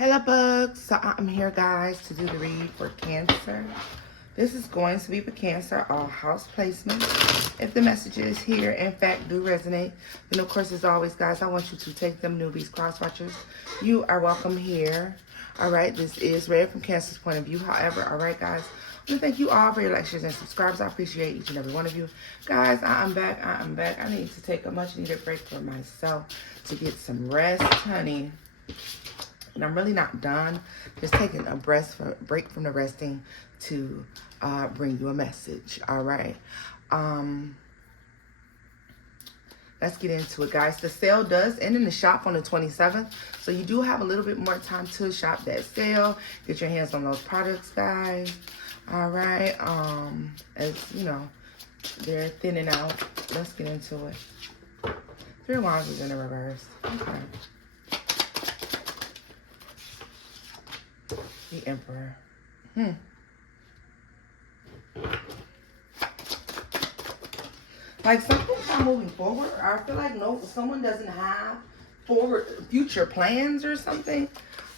Hello bugs, so I'm here guys to do the read for Cancer. This is going to be for Cancer, all house placements. If the messages here in fact do resonate, then of course as always guys, I want you to take them newbies, cross watchers. You are welcome here. Alright, this is read from Cancer's point of view. However, alright guys, I want to thank you all for your likes, shares, and subscribes. I appreciate each and every one of you. Guys, I'm back. I need to take a much needed break for myself to get some rest, honey. And I'm really not done. Just taking a break from the resting to bring you a message. All right. Let's get into it, guys. The sale does end in the shop on the 27th. So you do have a little bit more time to shop that sale. Get your hands on those products, guys. All right. As you know, they're thinning out. Let's get into it. Three of Wands is in the reverse. Okay. The Emperor. Like something's not moving forward. I feel like someone doesn't have future plans or something.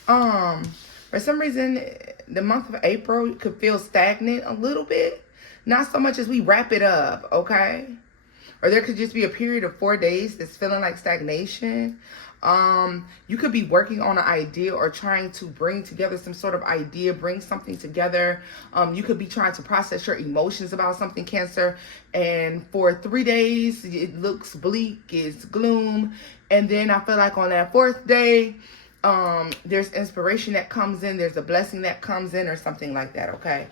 For some reason, the month of April could feel stagnant a little bit. Not so much as we wrap it up, okay? Or there could just be a period of 4 days that's feeling like stagnation. You could be working on an idea or trying to bring together some sort of idea, bring something together. You could be trying to process your emotions about something, Cancer. And for 3 days, it looks bleak, it's gloom. And then I feel like on that 4th day, there's inspiration that comes in. There's a blessing that comes in or something like that, okay?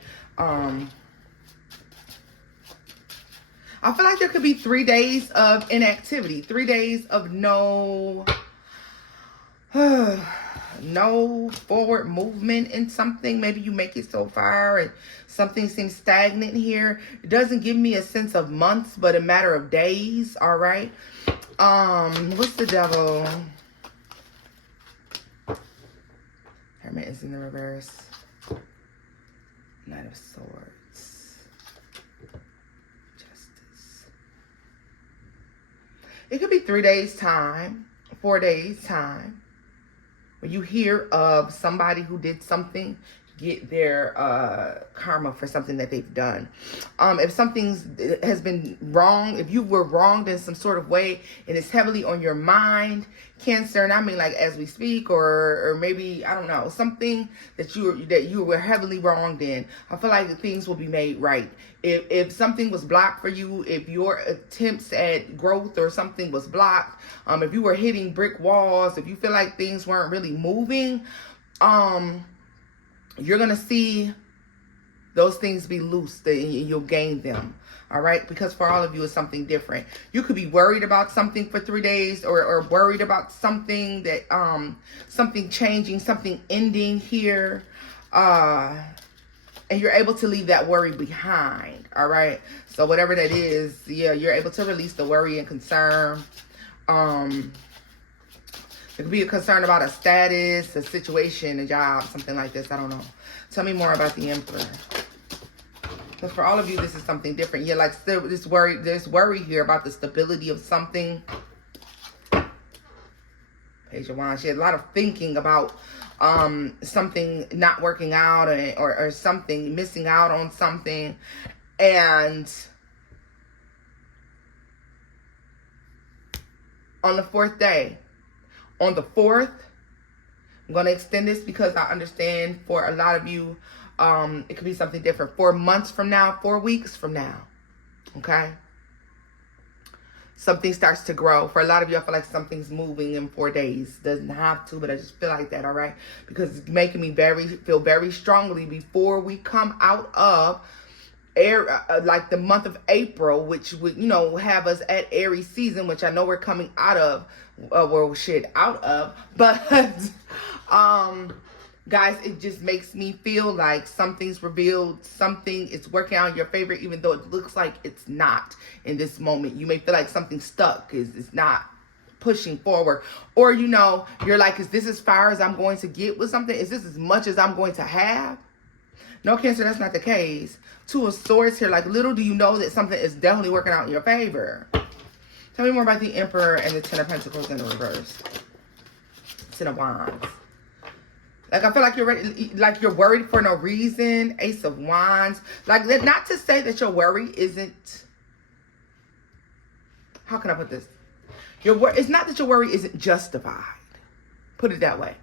I feel like there could be 3 days of inactivity, 3 days of no forward movement in something. Maybe you make it so far and something seems stagnant here. It doesn't give me a sense of months, but a matter of days. All right. What's the Devil? Hermit is in the reverse. Knight of Swords. Justice. It could be 3 days time, 4 days time. When you hear of somebody who did something, get their karma for something that they've done. If something has been wrong, if you were wronged in some sort of way and it's heavily on your mind, Cancer, and I mean like as we speak, or maybe, I don't know, something that you were heavily wronged in, I feel like things will be made right. If something was blocked for you, if your attempts at growth or something was blocked, if you were hitting brick walls, if you feel like things weren't really moving, you're going to see those things be loose, and you'll gain them. All right. Because for all of you, it's something different. You could be worried about something for 3 days or worried about something that, something changing, something ending here. And you're able to leave that worry behind. All right. So whatever that is, yeah, you're able to release the worry and concern. It could be a concern about a status, a situation, a job, something like this. I don't know. Tell me more about the Emperor. Because for all of you, this is something different. Yeah, like there's worry here about the stability of something. Page of Wands. She had a lot of thinking about something not working out or something, missing out on something. And on the 4th day, on the 4th, I'm going to extend this because I understand for a lot of you, it could be something different. 4 months from now, 4 weeks from now, okay? Something starts to grow. For a lot of you, I feel like something's moving in 4 days. Doesn't have to, but I just feel like that, all right? Because it's making me feel very strongly before we come out of like the month of April, which would, you know, have us at Aries season, which I know we're coming out of, but guys, it just makes me feel like something's revealed, something is working out in your favor, even though it looks like it's not in this moment. You may feel like something stuck, is not pushing forward, or you know, you're like, is this as far as I'm going to get with something? Is this as much as I'm going to have? No, Cancer, that's not the case. 2 of Swords here, like little do you know that something is definitely working out in your favor. Tell me more about the Emperor and the 10 of Pentacles in the reverse. 10 of Wands. Like, I feel like you're ready, like you're worried for no reason. Ace of Wands. Like, not to say that your worry isn't, how can I put this? It's not that your worry isn't justified. Put it that way.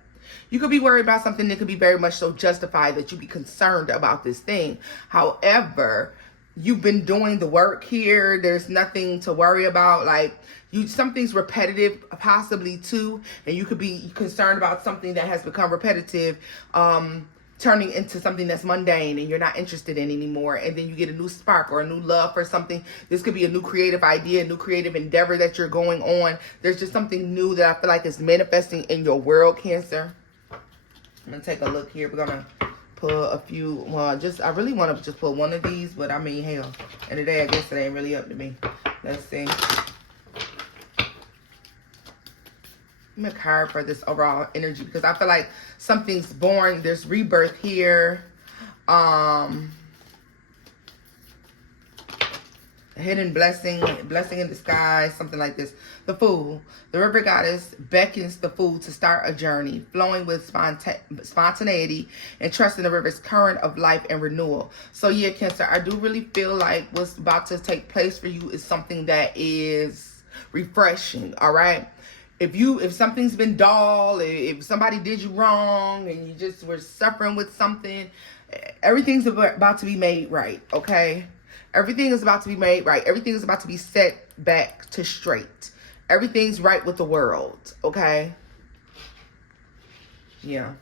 You could be worried about something that could be very much so justified that you be concerned about this thing. However, you've been doing the work here. There's nothing to worry about. Like, something's repetitive possibly too, and you could be concerned about something that has become repetitive, turning into something that's mundane and you're not interested in anymore, and then you get a new spark or a new love for something. This could be a new creative idea, a new creative endeavor that you're going on. There's just something new that I feel like is manifesting in your world, Cancer. I'm gonna take a look here. We're gonna pull a few, well, I really want to just pull one of these, but I mean, hell, in the day, I guess it ain't really up to me. Let's see. Give me a card for this overall energy, because I feel like something's born. There's rebirth here. A hidden blessing in disguise, something like this. The Fool. The river goddess beckons the fool to start a journey, flowing with spontaneity and trusting the river's current of life and renewal. So yeah, Cancer, I do really feel like what's about to take place for you is something that is refreshing, all right? If something's been dull, if somebody did you wrong and you just were suffering with something, everything's about to be made right, okay? Everything is about to be made right. Everything is about to be set back to straight. Everything's right with the world, okay? Yeah.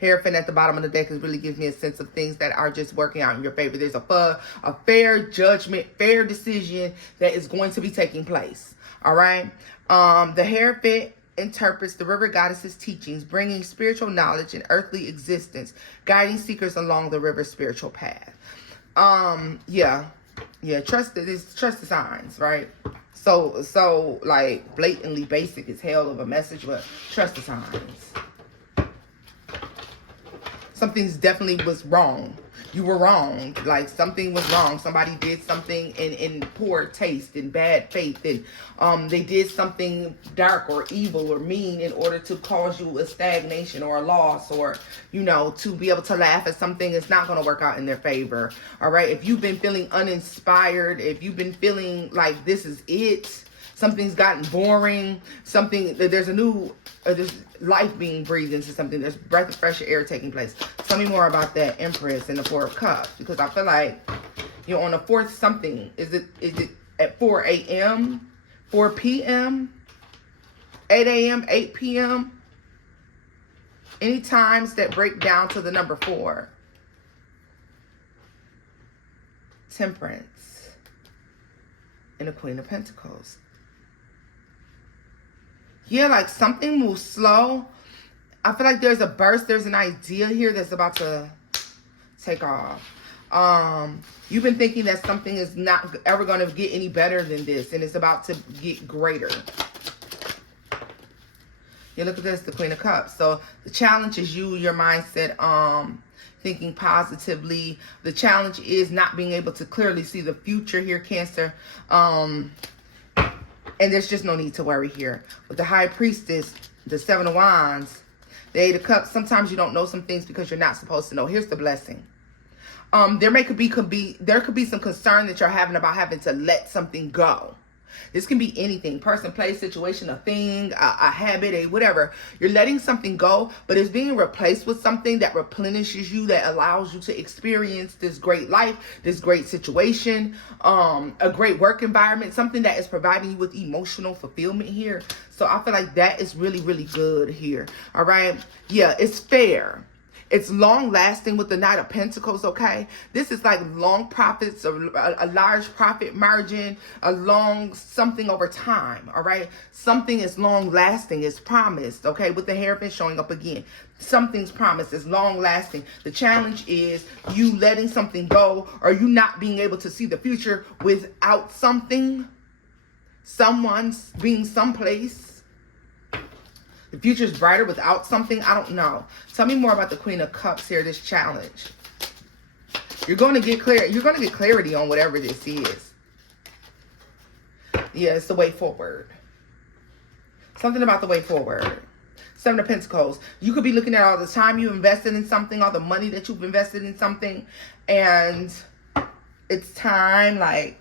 Hierophant at the bottom of the deck really gives me a sense of things that are just working out in your favor. There's a fair judgment, fair decision that is going to be taking place, all right? The Hierophant interprets the river goddess's teachings, bringing spiritual knowledge and earthly existence, guiding seekers along the river's spiritual path. Yeah, trust the signs, right? So like blatantly basic as hell of a message, but trust the signs. Something's definitely was wrong. You were wrong. Like, something was wrong. Somebody did something in poor taste, in bad faith, and they did something dark or evil or mean in order to cause you a stagnation or a loss, or, you know, to be able to laugh at something that's not going to work out in their favor. All right. If you've been feeling uninspired, if you've been feeling like this is it, something's gotten boring, there's a new, there's life being breathed into something, there's breath of fresh air taking place. Tell me more about that Empress and the Four of Cups, because I feel like you're on the fourth something. Is it at 4 a.m., 4 p.m., 8 a.m., 8 p.m.? Any times that break down to the number 4. Temperance and the Queen of Pentacles. Yeah, like something moves slow. I feel like there's a burst. There's an idea here that's about to take off. You've been thinking that something is not ever going to get any better than this, and it's about to get greater. You look at this, the Queen of Cups. So the challenge is your mindset, thinking positively. The challenge is not being able to clearly see the future here, Cancer. And there's just no need to worry here. With the High Priestess, the Seven of Wands, the Eight of Cups, sometimes you don't know some things because you're not supposed to know. Here's the blessing. There could be some concern that you're having about having to let something go. This can be anything, person, place, situation, a thing, a habit, a whatever. You're letting something go, but it's being replaced with something that replenishes you, that allows you to experience this great life, this great situation, a great work environment, something that is providing you with emotional fulfillment here. So I feel like that is really, really good here. All right. Yeah, it's fair. It's long lasting with the Knight of Pentacles, okay? This is like long profits, a large profit margin, a long something over time, all right? Something is long lasting, it's promised, okay? With the Hierophant showing up again. Something's promised, it's long lasting. The challenge is you letting something go, or you not being able to see the future without something, someone's being someplace. The future's brighter without something. I don't know. Tell me more about the Queen of Cups here, this challenge. You're going to get clear. You're going to get clarity on whatever this is. Yeah, it's the way forward. Something about the way forward. Seven of Pentacles. You could be looking at all the time you invested in something, all the money that you've invested in something, and it's time, like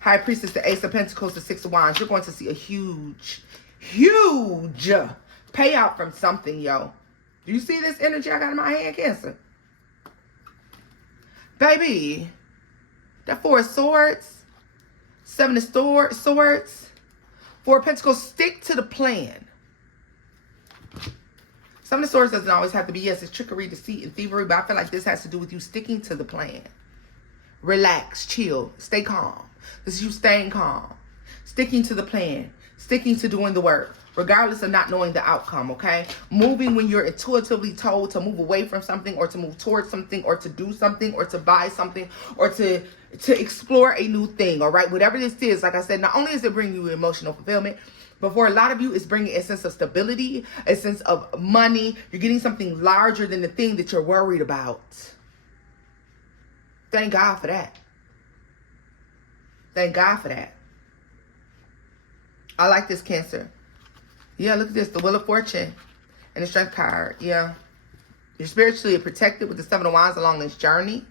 High Priestess, the Ace of Pentacles, the Six of Wands. You're going to see a huge payout from something, yo. Do you see this energy I got in my hand, Cancer? Baby, that Four of Swords, Seven of Swords, Four of Pentacles. Stick to the plan. Seven of Swords doesn't always have to be, yes, it's trickery, deceit, and thievery, but I feel like this has to do with you sticking to the plan. Relax, chill, stay calm. This is you staying calm, sticking to the plan, sticking to doing the work, regardless of not knowing the outcome, okay? Moving when you're intuitively told to move away from something, or to move towards something, or to do something, or to buy something, or to explore a new thing, all right? Whatever this is, like I said, not only is it bringing you emotional fulfillment, but for a lot of you, it's bringing a sense of stability, a sense of money. You're getting something larger than the thing that you're worried about. Thank God for that. Thank God for that. I like this, Cancer. Yeah, look at this. The Wheel of Fortune and the Strength card. Yeah. You're spiritually protected with the Seven of Wands along this journey.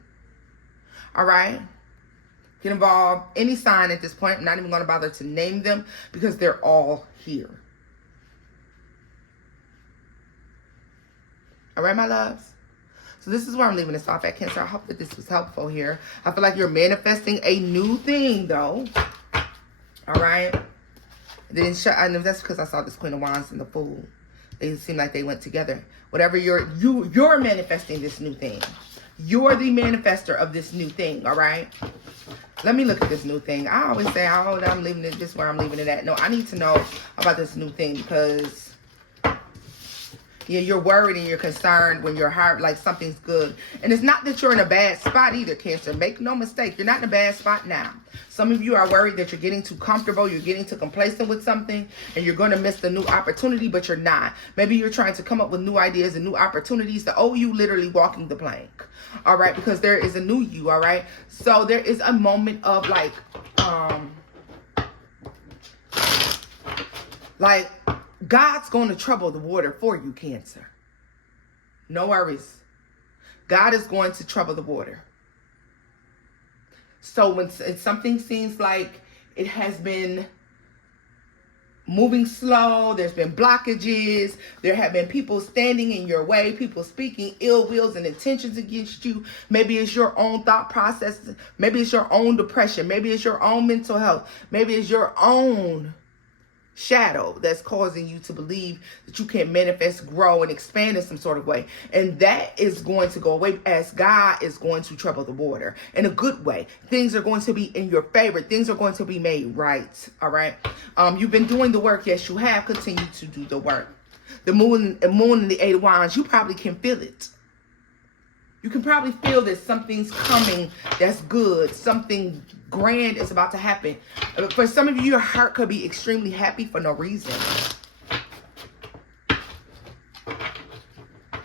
All right. Get involved. Any sign at this point. I'm not even going to bother to name them because they're all here. All right, my loves. So this is where I'm leaving this off at, Cancer. I hope that this was helpful here. I feel like you're manifesting a new thing, though. All right. Then I know that's because I saw this Queen of Wands and the Fool. They seem like they went together. Whatever you're manifesting this new thing. You're the manifester of this new thing, all right? Let me look at this new thing. I always say, oh, I'm leaving it this where I'm leaving it at. No, I need to know about this new thing because yeah, you're worried and you're concerned when your heart, like something's good. And it's not that you're in a bad spot either, Cancer. Make no mistake. You're not in a bad spot now. Some of you are worried that you're getting too comfortable. You're getting too complacent with something and you're going to miss the new opportunity, but you're not. Maybe you're trying to come up with new ideas and new opportunities. The old you literally walking the plank. All right. Because there is a new you. All right. So there is a moment of like God's going to trouble the water for you, Cancer. No worries. God is going to trouble the water. So when something seems like it has been moving slow, there's been blockages, there have been people standing in your way, people speaking ill wills and intentions against you. Maybe it's your own thought process. Maybe it's your own depression. Maybe it's your own mental health. Maybe it's your own shadow that's causing you to believe that you can manifest, grow, and expand in some sort of way. And that is going to go away as God is going to trouble the water in a good way. Things are going to be in your favor. Things are going to be made right. All right. You've been doing the work. Yes, you have. Continue to do the work. The moon and the Eight of Wands, you probably can feel it. You can probably feel that something's coming that's good. Something grand is about to happen. For some of you, your heart could be extremely happy for no reason.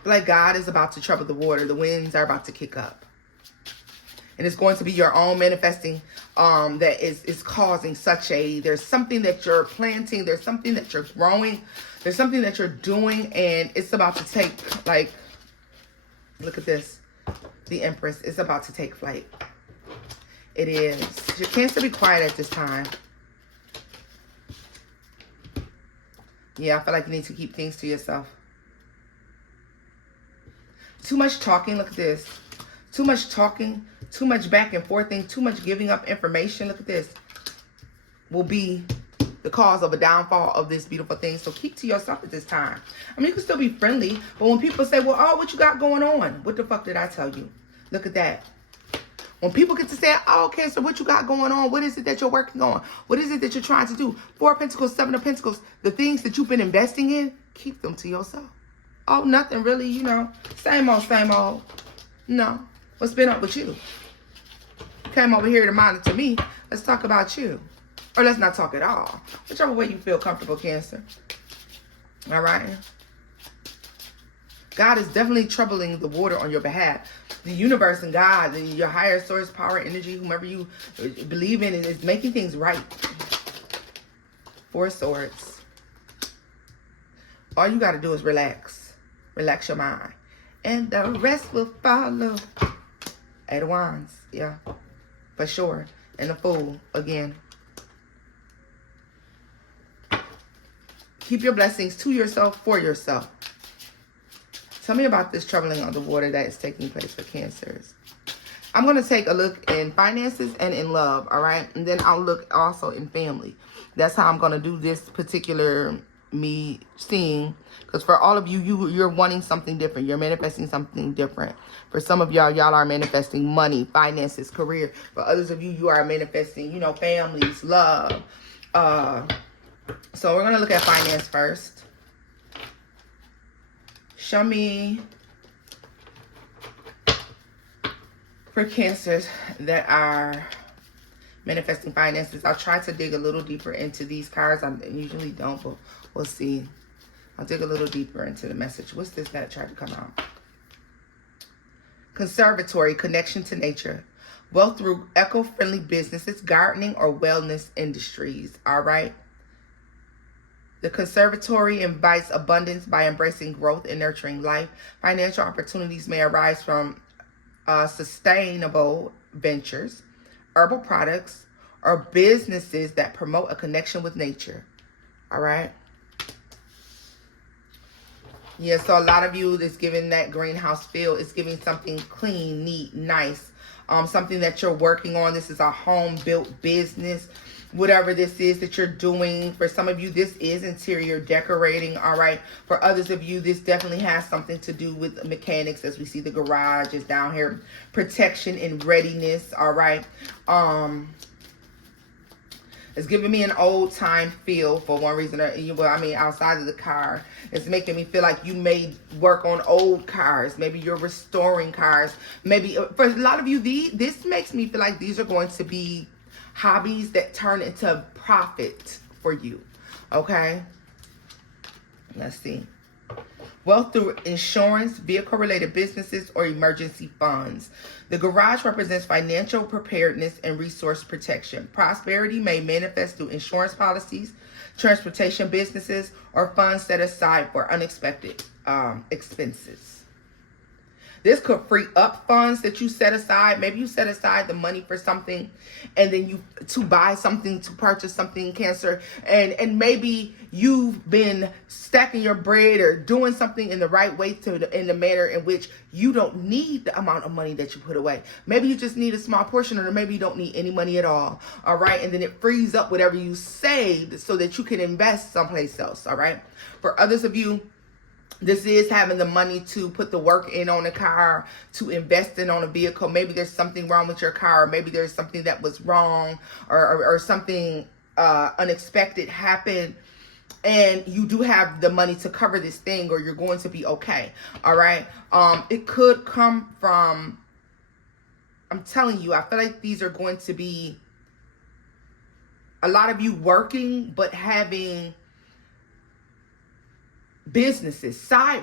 Like God is about to trouble the water. The winds are about to kick up. And it's going to be your own manifesting that is causing such a... There's something that you're planting. There's something that you're growing. There's something that you're doing. And it's about to take, like... Look at this. The Empress is about to take flight. It is. You can't be quiet at this time. Yeah, I feel like you need to keep things to yourself. Too much talking. Look at this. Too much talking. Too much back and forthing. Too much giving up information. Look at this. Will be the cause of a downfall of this beautiful thing. So keep to yourself at this time. I mean, you can still be friendly. But when people say, well, oh, what you got going on? What the fuck did I tell you? Look at that. When people get to say, oh, okay, so what you got going on? What is it that you're working on? What is it that you're trying to do? Four of Pentacles, Seven of Pentacles. The things that you've been investing in, keep them to yourself. Oh, nothing really, you know. Same old, same old. No. What's been up with you? Came over here to monitor me. Let's talk about you. Or let's not talk at all. Whichever way you feel comfortable, Cancer. All right? God is definitely troubling the water on your behalf. The universe and God, your higher source, power, energy, whomever you believe in, is making things right. Four of Swords. All you got to do is relax. Relax your mind. And the rest will follow. Eight of Wands. Yeah. For sure. And the Fool. Again. Keep your blessings to yourself, for yourself. Tell me about this troubling of the water that is taking place for Cancers. I'm going to take a look in finances and in love, all right? And then I'll look also in family. That's how I'm going to do this particular me seeing. Because for all of you, you're wanting something different. You're manifesting something different. For some of y'all, y'all are manifesting money, finances, career. For others of you, you are manifesting, you know, families, love. So we're going to look at finance first. Show me for Cancers that are manifesting finances. I'll try to dig a little deeper into these cards. I usually don't, but we'll see. I'll dig a little deeper into the message. What's this that tried to come out? Conservatory, connection to nature. Wealth through eco-friendly businesses, gardening, or wellness industries. All right. The conservatory invites abundance by embracing growth and nurturing life. Financial opportunities may arise from sustainable ventures, herbal products, or businesses that promote a connection with nature. All right. Yeah, so a lot of you is giving that greenhouse feel. It's giving something clean, neat, nice. Something that you're working on. This is a home-built business. Whatever this is that you're doing. For some of you, this is interior decorating, all right? For others of you, this definitely has something to do with mechanics, as we see the garage is down here. Protection and readiness, all right? It's giving me an old time feel for one reason or well, I mean, outside of the car. It's making me feel like you may work on old cars. Maybe you're restoring cars. Maybe for a lot of you, this makes me feel like these are going to be hobbies that turn into profit for you. Okay? Let's see. Wealth through insurance, vehicle-related businesses, or emergency funds. The garage represents financial preparedness and resource protection. Prosperity may manifest through insurance policies, transportation businesses, or funds set aside for unexpected expenses. This could free up funds that you set aside. Maybe you set aside the money for something and then to buy something, to purchase something, Cancer. And maybe you've been stacking your bread or doing something in the right way in the manner in which you don't need the amount of money that you put away. Maybe you just need a small portion, or maybe you don't need any money at all. All right. And then it frees up whatever you saved so that you can invest someplace else. All right. For others of you, this is having the money to put the work in on a car, to invest in on a vehicle. Maybe there's something wrong with your car. Maybe there's something that was wrong or something unexpected happened. And you do have the money to cover this thing, or you're going to be okay. All right. It could come from, I'm telling you, I feel like these are going to be a lot of you working, but having businesses, side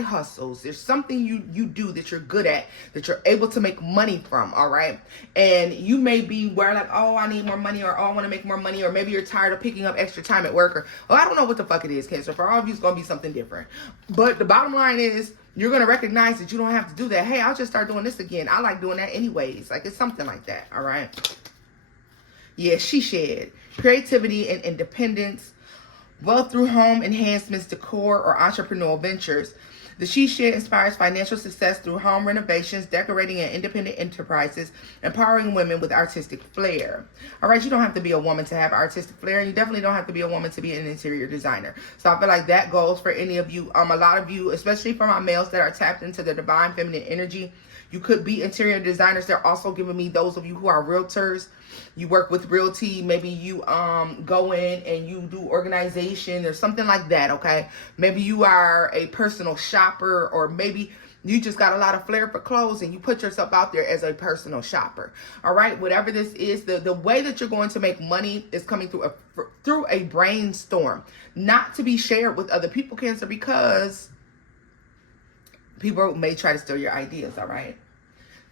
hustles. There's something you do that you're good at, that you're able to make money from, all right? And you may be where like, oh, I need more money, or oh, I want to make more money, or maybe you're tired of picking up extra time at work, or oh, I don't know what the fuck it is, Cancer. For all of you, it's going to be something different. But the bottom line is, you're going to recognize that you don't have to do that. Hey, I'll just start doing this again. I like doing that anyways. Like, it's something like that, all right? Yeah, she shared creativity and independence. Wealth through home enhancements, decor, or entrepreneurial ventures. The She Shed inspires financial success through home renovations, decorating, and independent enterprises, empowering women with artistic flair. All right, you don't have to be a woman to have artistic flair, and you definitely don't have to be a woman to be an interior designer. So I feel like that goes for any of you. A lot of you, especially for my males that are tapped into the divine feminine energy, you could be interior designers. They're also giving me those of you who are realtors. You work with realty. Maybe you go in and you do organization or something like that, okay? Maybe you are a personal shopper, or maybe you just got a lot of flair for clothes and you put yourself out there as a personal shopper. All right, whatever this is, the way that you're going to make money is coming through a brainstorm, not to be shared with other people, Cancer, because people may try to steal your ideas, all right?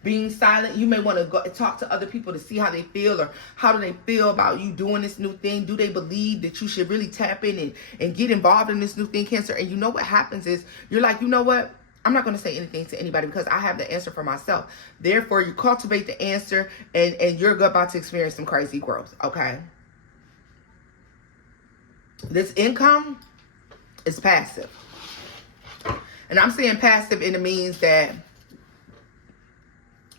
being silent. You may want to go talk to other people to see how they feel, or how do they feel about you doing this new thing. Do they believe that you should really tap in and get involved in this new thing, Cancer? And you know what happens is you're like, you know what? I'm not going to say anything to anybody because I have the answer for myself. Therefore, you cultivate the answer, and you're about to experience some crazy growth, okay? This income is passive. And I'm saying passive in the means that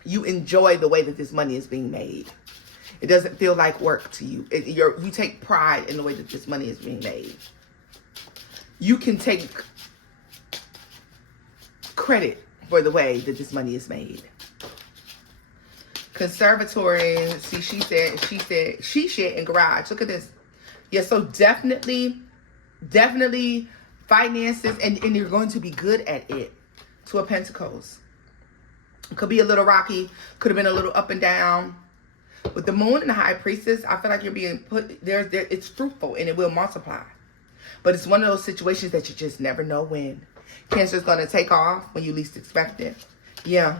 you enjoy the way that this money is being made. It doesn't feel like work to you. You take pride in the way that this money is being made. You can take credit for the way that this money is made. Conservatory, see, she said, and garage. Look at this. Yeah, so definitely finances, and you're going to be good at it. Two of Pentacles. It could be a little rocky, could have been a little up and down. With the Moon and the High Priestess, I feel like you're being put there. It's fruitful and it will multiply. But it's one of those situations that you just never know when. Cancer's going to take off when you least expect it. Yeah.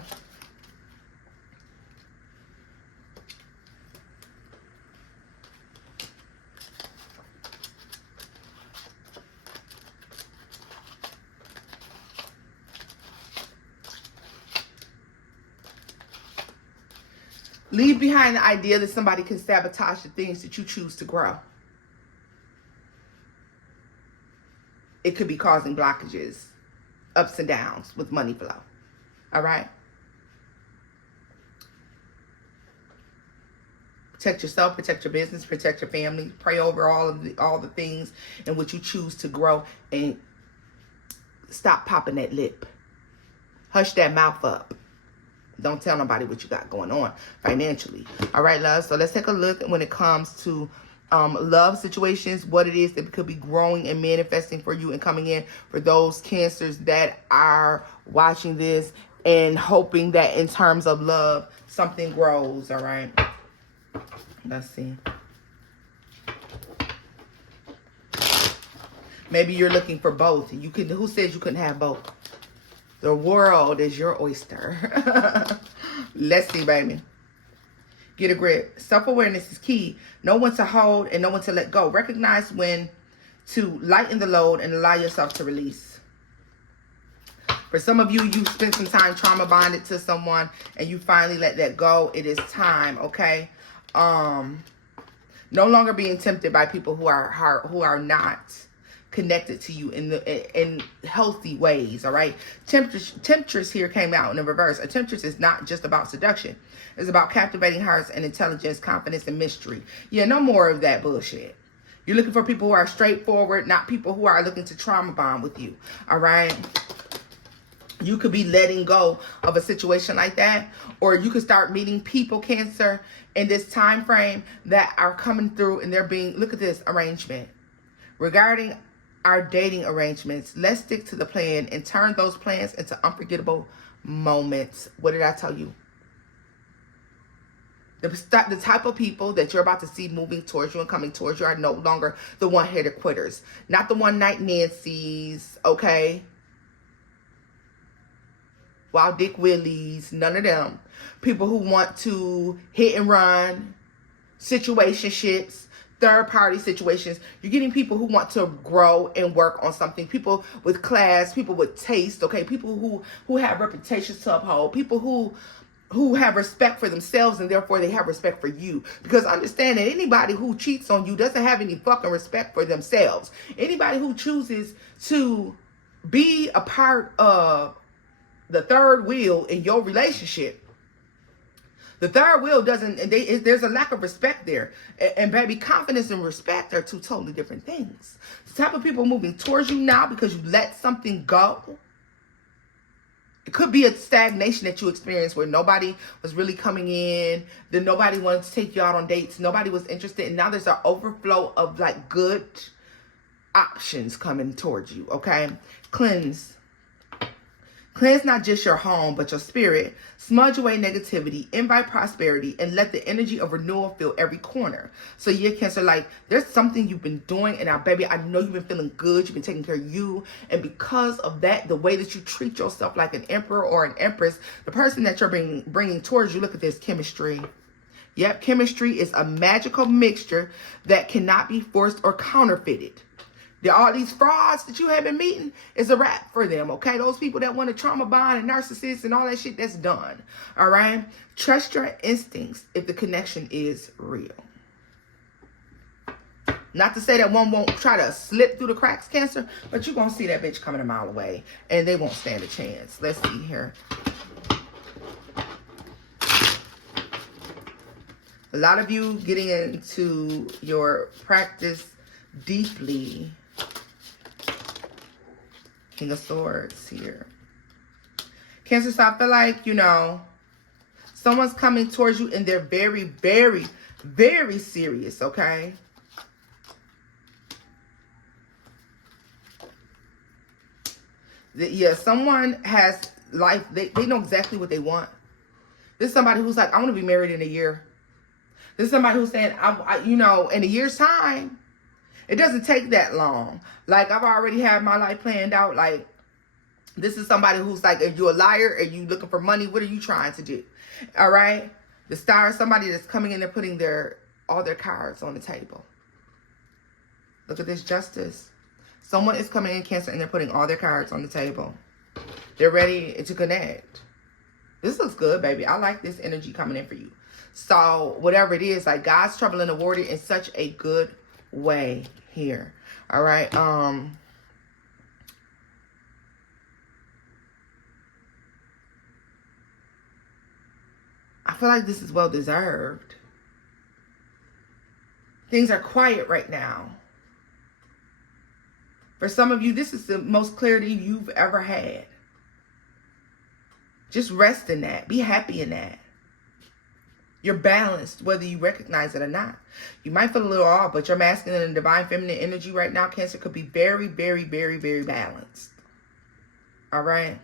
Leave behind the idea that somebody can sabotage the things that you choose to grow. It could be causing blockages, ups and downs with money flow. All right? Protect yourself, protect your business, protect your family. Pray over all the things in which you choose to grow, and stop popping that lip. Hush that mouth up. Don't tell nobody what you got going on financially. All right, love. So let's take a look when it comes to love situations, what it is that could be growing and manifesting for you and coming in for those Cancers that are watching this and hoping that in terms of love, something grows. All right. Let's see. Maybe you're looking for both. You can. Who says you couldn't have both? The world is your oyster. Let's see, baby. Get a grip. Self-awareness is key. Know when to hold and know when to let go. Recognize when to lighten the load and allow yourself to release. For some of you, you spent some time trauma bonded to someone and you finally let that go. It is time, okay? No longer being tempted by people who are not connected to you in healthy ways. All right. Temptress here came out in the reverse. A temptress is not just about seduction. It's about captivating hearts and intelligence, confidence, and mystery. Yeah, no more of that bullshit. You're looking for people who are straightforward, not people who are looking to trauma bond with you. All right. You could be letting go of a situation like that, or you could start meeting people, Cancer, in this time frame that are coming through, and they're being, look at this arrangement. Regarding our dating arrangements, let's stick to the plan and turn those plans into unforgettable moments. What did I tell you? The type of people that you're about to see moving towards you and coming towards you are no longer the one-hitter quitters. Not the one-night Nancy's, okay? Wild Dick Willies, none of them. People who want to hit and run, situationships, third-party situations. You're getting people who want to grow and work on something. People with class, people with taste, okay? People who have reputations to uphold. People who have respect for themselves, and therefore they have respect for you. Because understand that anybody who cheats on you doesn't have any fucking respect for themselves. Anybody who chooses to be a part of the third wheel in your relationship, the third wheel doesn't, there's a lack of respect there. And baby, confidence and respect are two totally different things. The type of people moving towards you now because you let something go. It could be a stagnation that you experienced where nobody was really coming in. Then nobody wanted to take you out on dates. Nobody was interested. And now there's an overflow of like good options coming towards you, okay? Cleanse Cleanse not just your home, but your spirit. Smudge away negativity, invite prosperity, and let the energy of renewal fill every corner. So yeah, Cancer, like, there's something you've been doing, and now, baby, I know you've been feeling good. You've been taking care of you. And because of that, the way that you treat yourself like an emperor or an empress, the person that you're bringing towards you, look at this, chemistry. Yep, chemistry is a magical mixture that cannot be forced or counterfeited. All these frauds that you have been meeting is a wrap for them, okay? Those people that want to trauma bond and narcissists and all that shit, that's done, all right? Trust your instincts if the connection is real. Not to say that one won't try to slip through the cracks, Cancer, but you're going to see that bitch coming a mile away, and they won't stand a chance. Let's see here. A lot of you getting into your practice deeply. King of Swords here. Cancer, so I feel like, you know, someone's coming towards you and they're very, very, very serious, okay? Yeah, someone has life. They know exactly what they want. This is somebody who's like, I want to be married in a year. This is somebody who's saying, you know, in a year's time. It doesn't take that long. Like, I've already had my life planned out. Like, this is somebody who's like, are you a liar? Are you looking for money? What are you trying to do? All right? The Star is somebody that's coming in and putting all their cards on the table. Look at this, Justice. Someone is coming in, Cancer, and they're putting all their cards on the table. They're ready to connect. This looks good, baby. I like this energy coming in for you. So, whatever it is, like, God's trouble in the water in such a good way here. All right. I feel like this is well deserved. Things are quiet right now. For some of you, this is the most clarity you've ever had. Just rest in that. Be happy in that. You're balanced, whether you recognize it or not. You might feel a little off, but your masculine and divine feminine energy right now, Cancer, could be very, very, very, very balanced. All right?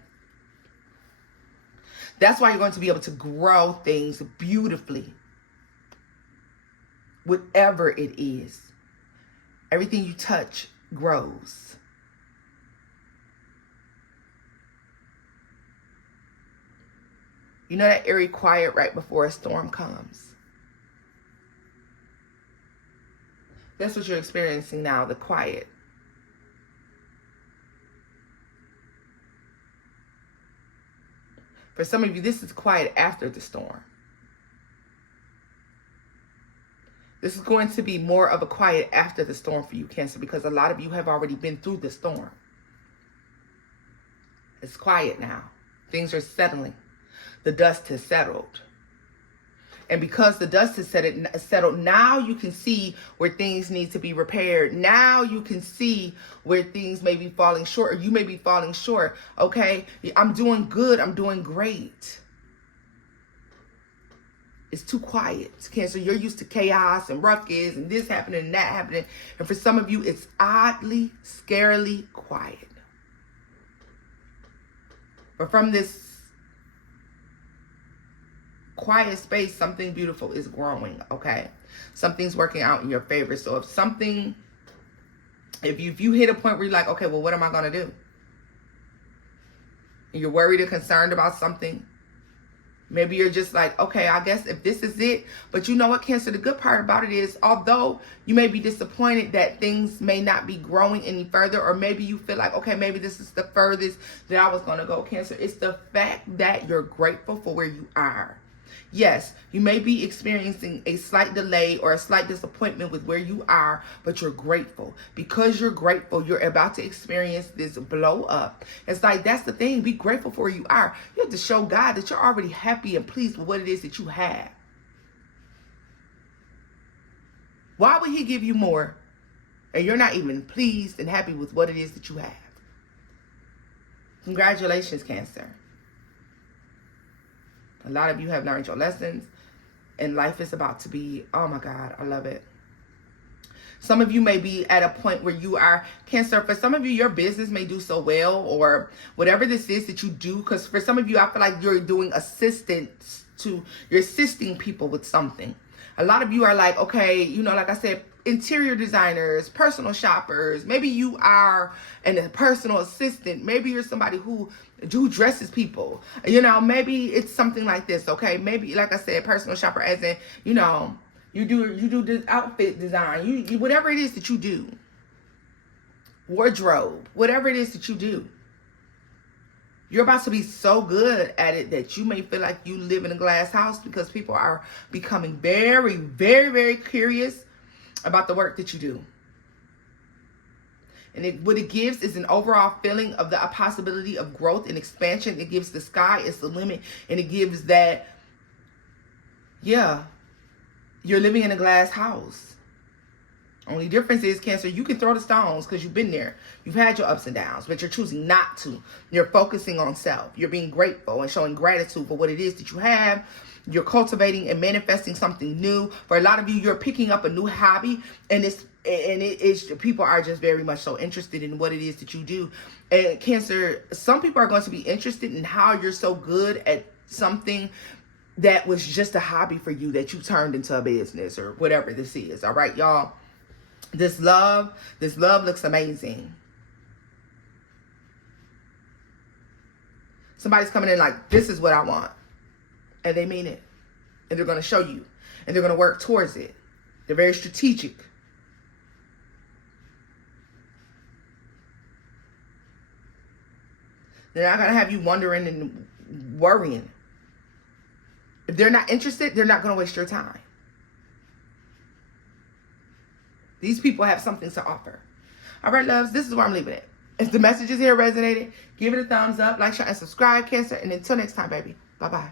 That's why you're going to be able to grow things beautifully. Whatever it is. Everything you touch grows. You know that eerie quiet right before a storm comes? That's what you're experiencing now, the quiet. For some of you, this is quiet after the storm. This is going to be more of a quiet after the storm for you, Cancer, because a lot of you have already been through the storm. It's quiet now. Things are settling. The dust has settled. And because the dust has settled, now you can see where things need to be repaired. Now you can see where things may be falling short, or you may be falling short. Okay, I'm doing good. I'm doing great. It's too quiet, Cancer. You're used to chaos and ruckus and this happening and that happening. And for some of you, it's oddly, scarily quiet. But from this quiet space, something beautiful is growing, okay? Something's working out in your favor. So if you hit a point where you're like, okay, well, what am I going to do? And you're worried or concerned about something. Maybe you're just like, okay, I guess if this is it. But you know what, Cancer? The good part about it is, although you may be disappointed that things may not be growing any further, or maybe you feel like, okay, maybe this is the furthest that I was going to go, Cancer. It's the fact that you're grateful for where you are. Yes, you may be experiencing a slight delay or a slight disappointment with where you are, but you're grateful. Because you're grateful, you're about to experience this blow up. It's like, that's the thing. Be grateful for where you are. You have to show God that you're already happy and pleased with what it is that you have. Why would he give you more and you're not even pleased and happy with what it is that you have? Congratulations, Cancer. A lot of you have learned your lessons, and life is about to be, oh my God, I love it. Some of you may be at a point where you are Cancer. For some of you, your business may do so well, or whatever this is that you do. Because for some of you, I feel like you're doing assistance to, you're assisting people with something. A lot of you are like, okay, you know, like I said, interior designers, personal shoppers. Maybe you are a personal assistant. Maybe you're somebody who dresses people. You know, maybe it's something like this, okay? Maybe, like I said, personal shopper as in, you know, you do this outfit design. You whatever it is that you do. Wardrobe, whatever it is that you do. You're about to be so good at it that you may feel like you live in a glass house, because people are becoming very, very, very curious about the work that you do. And what it gives is an overall feeling of a possibility of growth and expansion. It gives the sky is the limit. And it gives that, yeah, you're living in a glass house. Only difference is, Cancer, you can throw the stones because you've been there. You've had your ups and downs, but you're choosing not to. You're focusing on self. You're being grateful and showing gratitude for what it is that you have. You're cultivating and manifesting something new. For a lot of you, you're picking up a new hobby, and people are just very much so interested in what it is that you do. And Cancer, some people are going to be interested in how you're so good at something that was just a hobby for you that you turned into a business or whatever this is. All right, y'all. This love looks amazing. Somebody's coming in like, this is what I want. And they mean it. And they're going to show you. And they're going to work towards it. They're very strategic. They're not going to have you wondering and worrying. If they're not interested, they're not going to waste your time. These people have something to offer. All right, loves, this is where I'm leaving it. If the messages here resonated, give it a thumbs up, like, share, and subscribe, Cancer. And until next time, baby. Bye-bye.